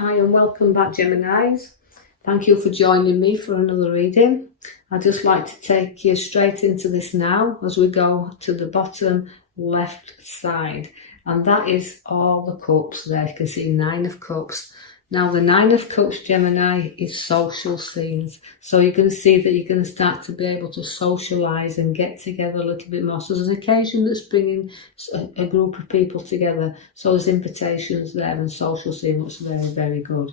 Hi and welcome back, Geminis. Thank you for joining me for another reading. I'd just like to take you straight into this now as we go to the bottom left side. And that is all the cups there. You can see 9 of cups. Now the 9 of cups, Gemini, is social scenes. So you're going to see that you're going to start to be able to socialise and get together a little bit more. So there's an occasion that's bringing a group of people together. So there's invitations there and social scene looks very, very good.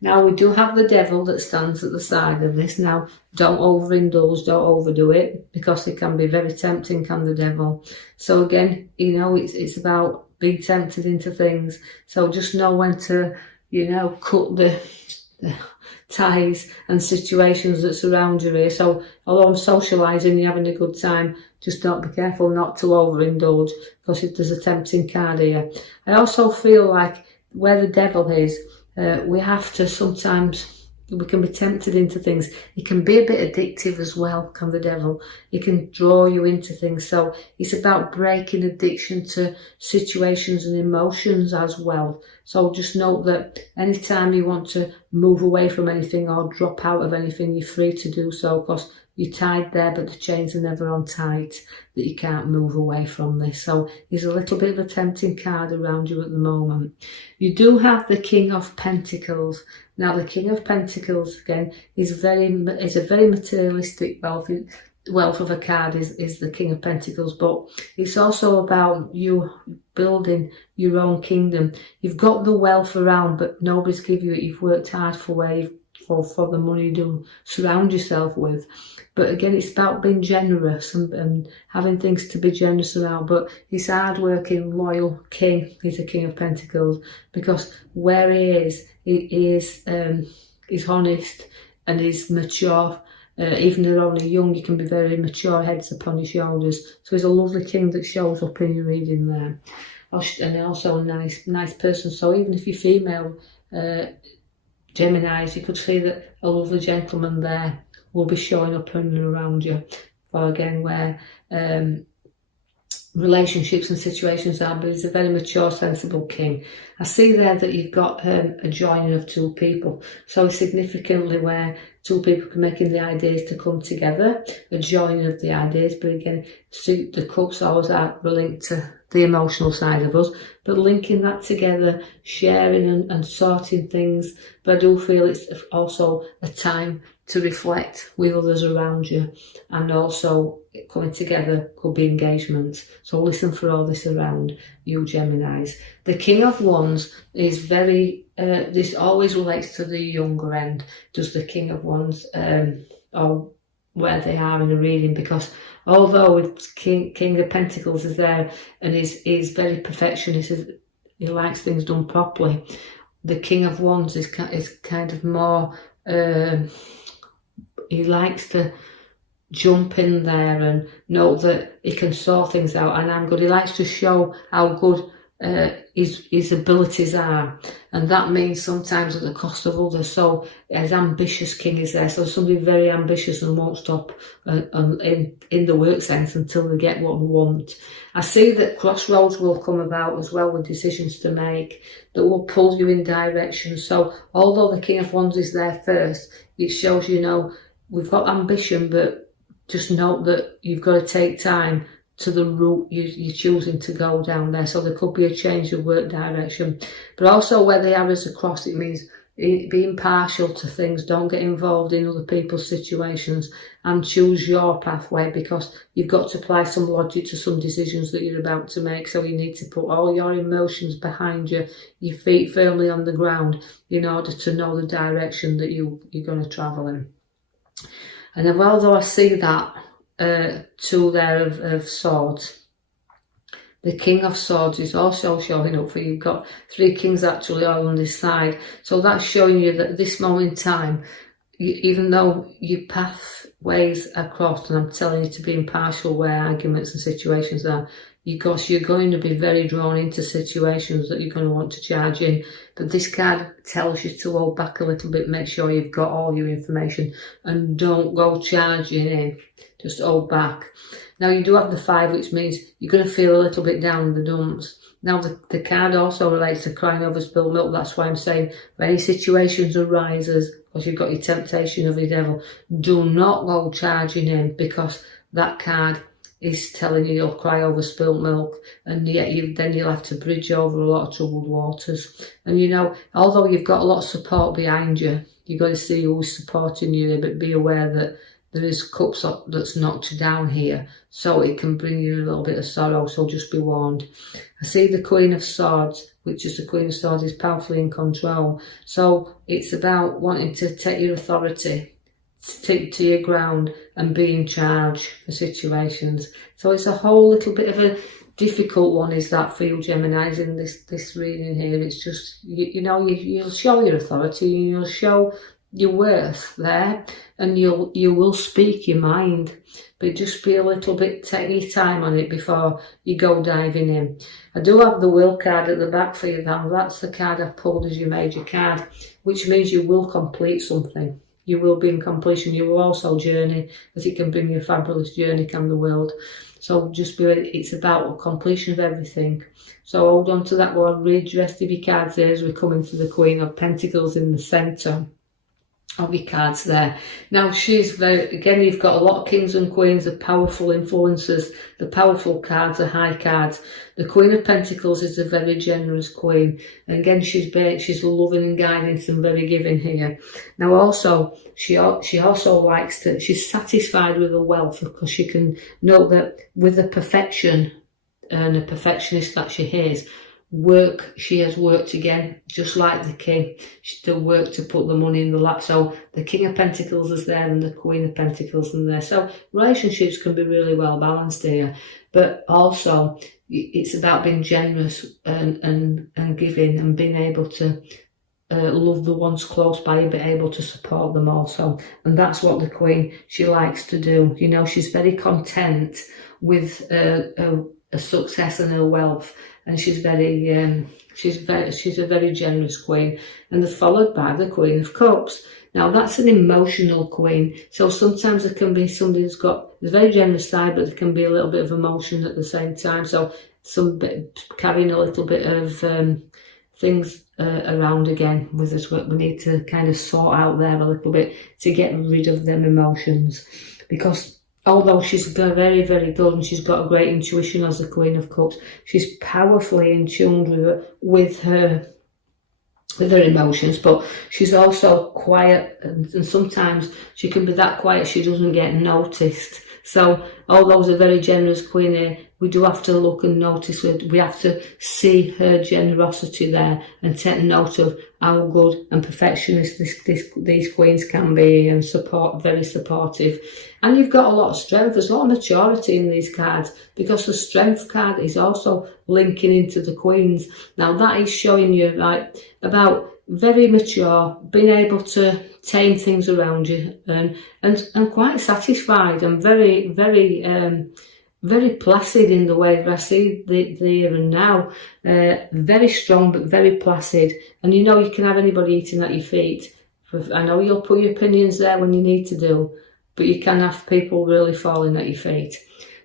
Now we do have the devil that stands at the side of this. Now don't overindulge, don't overdo it, because it can be very tempting, can the devil. So again, you know, it's about being tempted into things. So just know when to, you know, cut the ties and situations that surround you here. So although I'm socialising, you're having a good time, just don't be careful not to overindulge, because if there's a tempting card here. I also feel like where the devil is, we have to sometimes, we can be tempted into things. It can be a bit addictive as well, can the devil. It can draw you into things. So it's about breaking addiction to situations and emotions as well. So just note that anytime you want to move away from anything or drop out of anything, you're free to do so, because you're tied there, but the chains are never on tight, that you can't move away from this. So there's a little bit of a tempting card around you at the moment. You do have the King of Pentacles. Now the King of Pentacles, again, is a very materialistic wealth of a card is the King of Pentacles, but it's also about you building your own kingdom. You've got the wealth around, but nobody's give you it. You've worked hard for for the money you do surround yourself with. But again, it's about being generous and having things to be generous around. But he's hard-working, loyal king. He's a King of Pentacles, because where he is honest and he's mature. Even though they're only young, you can be very mature, heads upon your shoulders. So he's a lovely king that shows up in your reading there. And also a nice person. So even if you're female, Geminis, you could see that a lovely gentleman there will be showing up in and around you. Or again, where relationships and situations are, but he's a very mature, sensible king. I see there that you've got a joining of two people. So significantly where two people are making the ideas to come together, a joining of the ideas. But again, see, the cups always are linked to the emotional side of us, but linking that together, sharing and sorting things. But I do feel it's also a time to reflect with others around you, and also coming together could be engagements. So listen for all this around you, Geminis. The King of Wands is very, this always relates to the younger end, does the King of Wands, or where they are in a reading, because although with King of Pentacles is there and is very perfectionist, he likes things done properly, the King of Wands is kind of more, he likes to jump in there and know that he can sort things out, and I'm good. He likes to show how good his abilities are, and that means sometimes at the cost of others. So as ambitious king is there, so somebody very ambitious and won't stop in the work sense until they get what they want. I see that crossroads will come about as well, with decisions to make that will pull you in directions. So although the King of Wands is there first, it shows, you know, we've got ambition, but just note that you've got to take time to the route you're choosing to go down there. So there could be a change of work direction. But also where the arrows are crossed, it means being partial to things. Don't get involved in other people's situations and choose your pathway, because you've got to apply some logic to some decisions that you're about to make. So you need to put all your emotions behind you, your feet firmly on the ground, in order to know the direction that you're going to travel in. And although I see that two there of swords, the King of Swords is also showing up for you. You've got 3 kings actually all on this side. So that's showing you that at this moment in time, even though your pathways are crossed, and I'm telling you to be impartial where arguments and situations are, because you're going to be very drawn into situations that you're going to want to charge in. But this card tells you to hold back a little bit, make sure you've got all your information and don't go charging in, just hold back. Now you do have the 5, which means you're going to feel a little bit down in the dumps, Now the card also relates to crying over spilled milk. That's why I'm saying when any situations arises, because you've got your temptation of the devil, do not go charging in, because that card is telling you you'll cry over spilt milk, and yet you'll have to bridge over a lot of troubled waters. And you know, although you've got a lot of support behind you, you've got to see who's supporting you, but be aware that there is cups that's knocked you down here, so it can bring you a little bit of sorrow, so just be warned. I see the Queen of Swords, which is the Queen of Swords, is powerfully in control. So it's about wanting to take your authority, stick to your ground and be in charge for situations. So it's a whole little bit of a difficult one, is that for you Geminis in this reading here. It's just, you'll show your authority and you'll show your worth there, and you will speak your mind, but just be a little bit, take your time on it before you go diving in. I do have the will card at the back for you now. That's the card I've pulled as your major card, which means you will complete something. You will be in completion. You will also journey, as it can bring you a fabulous journey, can the world. So just be, it's about completion of everything. So hold on to that one. Read the rest of your cards there as we come into the Queen of Pentacles in the centre of your cards there. Now she's very, again, you've got a lot of kings and queens, the powerful influences, the powerful cards, the high cards. The Queen of Pentacles is a very generous queen, and again she's loving and guidance and very giving here. Now also she also likes to, she's satisfied with her wealth, because she can know that with the perfection and a perfectionist that she is, she has worked again, just like the king. She still worked to put the money in the lap. So the King of Pentacles is there and the Queen of Pentacles is there. So relationships can be really well balanced here, but also it's about being generous and giving, and being able to love the ones close by and be able to support them also. And that's what the Queen, she likes to do. You know, she's very content with a success and her wealth, and she's a very generous queen, and they're followed by the Queen of Cups. Now that's an emotional queen, so sometimes there can be somebody who's got a very generous side, but there can be a little bit of emotion at the same time, so carrying a little bit of things around again with us. We need to kind of sort out there a little bit to get rid of them emotions, because although she's very, very good and she's got a great intuition as the Queen of Cups, she's powerfully in tune with her emotions, but she's also quiet, and sometimes she can be that quiet she doesn't get noticed. So although she's a very generous queen here, we do have to look and notice her. We have to see her generosity there and take note of how good and perfectionist these queens can be, and very supportive. And you've got a lot of strength. There's a lot of maturity in these cards, because the strength card is also linking into the queens. Now that is showing you about very mature, being able to tame things around you, and quite satisfied, and very, very very placid in the way that I see the here and now. Very strong but very placid, and you know you can have anybody eating at your feet. I know you'll put your opinions there when you need to do, but you can have people really falling at your feet.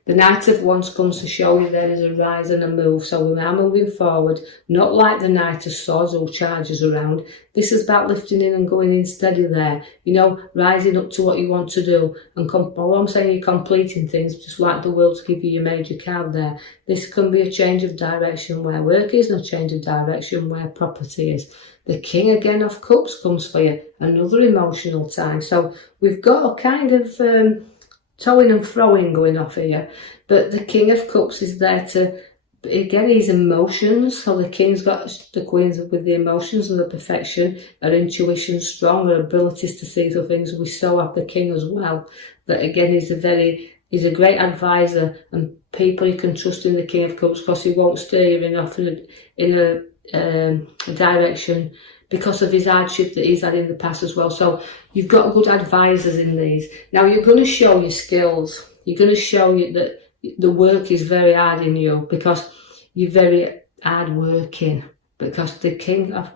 The Knight of Wands comes to show you there is a rise and a move, so we are moving forward, not like the Knight of Swords who charges around. This is about lifting in and going in steady there, you know, rising up to what you want to do. And all I'm saying, you're completing things, just like the world's give you your major card there. This can be a change of direction where work is, and a change of direction where property is. The King again of Cups comes for you, another emotional time. So we've got a kind of towing and throwing going off here, but the King of Cups is there to, again, his emotions. So the King's got the Queen's with the emotions and the perfection, her intuition strong, her abilities to see through things. We still have the King as well, that again is he's a great advisor, and people you can trust in the King of Cups, because he won't steer you off in a direction because of his hardship that he's had in the past as well. So you've got good advisors in these. Now you're going to show your skills. You're going to show you that the work is very hard in you, because you're very hard working, because the King of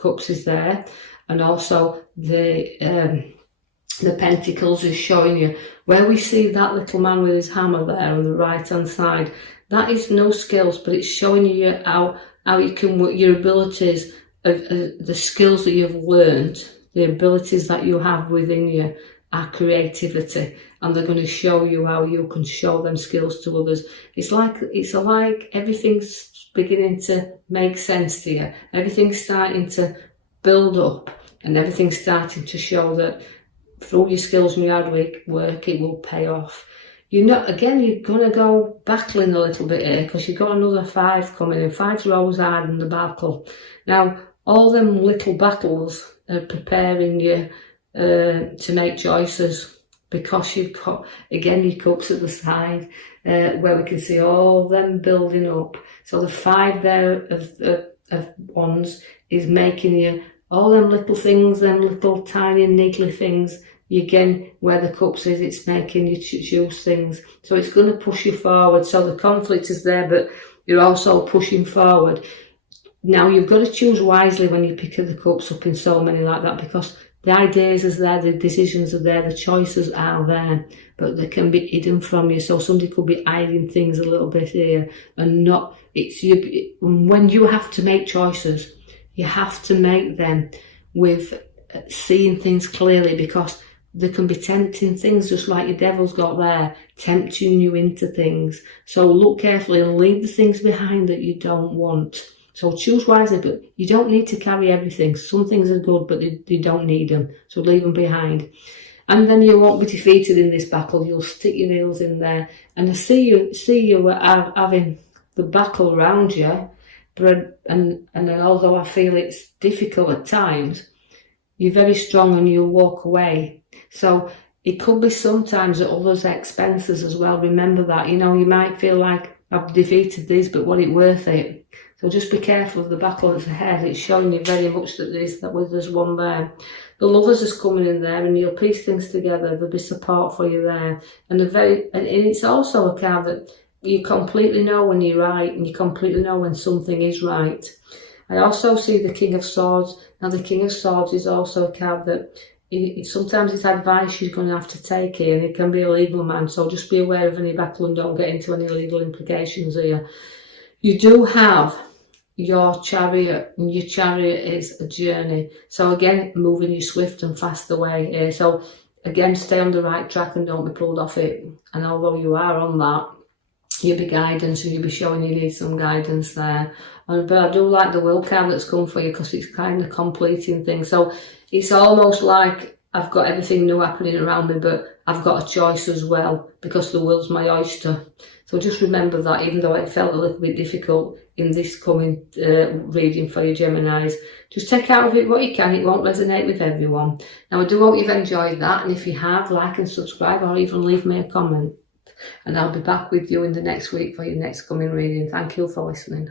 Cups is there, and also the The Pentacles is showing you where we see that little man with his hammer there on the right hand side. That is no skills, but it's showing you how you can work your abilities of the skills that you've learned, the abilities that you have within you are creativity, and they're going to show you how you can show them skills to others. It's like everything's beginning to make sense to you. Everything's starting to build up, and everything's starting to show that through your skills and your hard work, it will pay off. You're going to go battling a little bit here, because you've got another 5 coming in. 5's always hard in the battle. Now, all them little battles are preparing you to make choices, because you've got, again, your cups at the side, where we can see all them building up. So the 5 there of wands is making you all them little things, them little tiny niggly things. Again, where the cups is, it's making you choose things. So it's going to push you forward. So the conflict is there, but you're also pushing forward. Now, you've got to choose wisely when you pick the cups up in so many like that, because the ideas is there, the decisions are there, the choices are there, but they can be hidden from you. So somebody could be hiding things a little bit here, and not. It's you. When you have to make choices, you have to make them with seeing things clearly, because there can be tempting things, just like your devil's got there, tempting you into things. So look carefully and leave the things behind that you don't want. So choose wisely, but you don't need to carry everything. Some things are good, but you don't need them. So leave them behind. And then you won't be defeated in this battle. You'll stick your heels in there. And I see you having the battle around you. And although I feel it's difficult at times, you're very strong and you'll walk away. So it could be sometimes at others' expenses as well. Remember that. You might feel like I've defeated these, but was it worth it? So just be careful of the battle that's ahead. It's showing you very much that there's one there. The Lovers is coming in there, and you'll piece things together. There'll be support for you there. And it's also a card that you completely know when you're right, and you completely know when something is right. I also see the King of Swords. Now, the King of Swords is also a card that sometimes it's advice you're going to have to take here, and it can be a legal man. So just be aware of any battle and don't get into any legal implications here. You do have your Chariot, and your Chariot is a journey. So again, moving you swift and fast away here. So again, stay on the right track and don't be pulled off it. And although you are on that, you'll be guidance, and you'll be showing you need some guidance there. But I do like the Will card that's come for you, because it's kind of completing things. So it's almost like I've got everything new happening around me, but I've got a choice as well, because the will's my oyster. So just remember that, even though it felt a little bit difficult in this coming reading for you, Geminis, just take out of it what you can. It won't resonate with everyone. Now, I do hope you've enjoyed that, and if you have, like and subscribe, or even leave me a comment. And I'll be back with you in the next week for your next coming reading. Thank you for listening.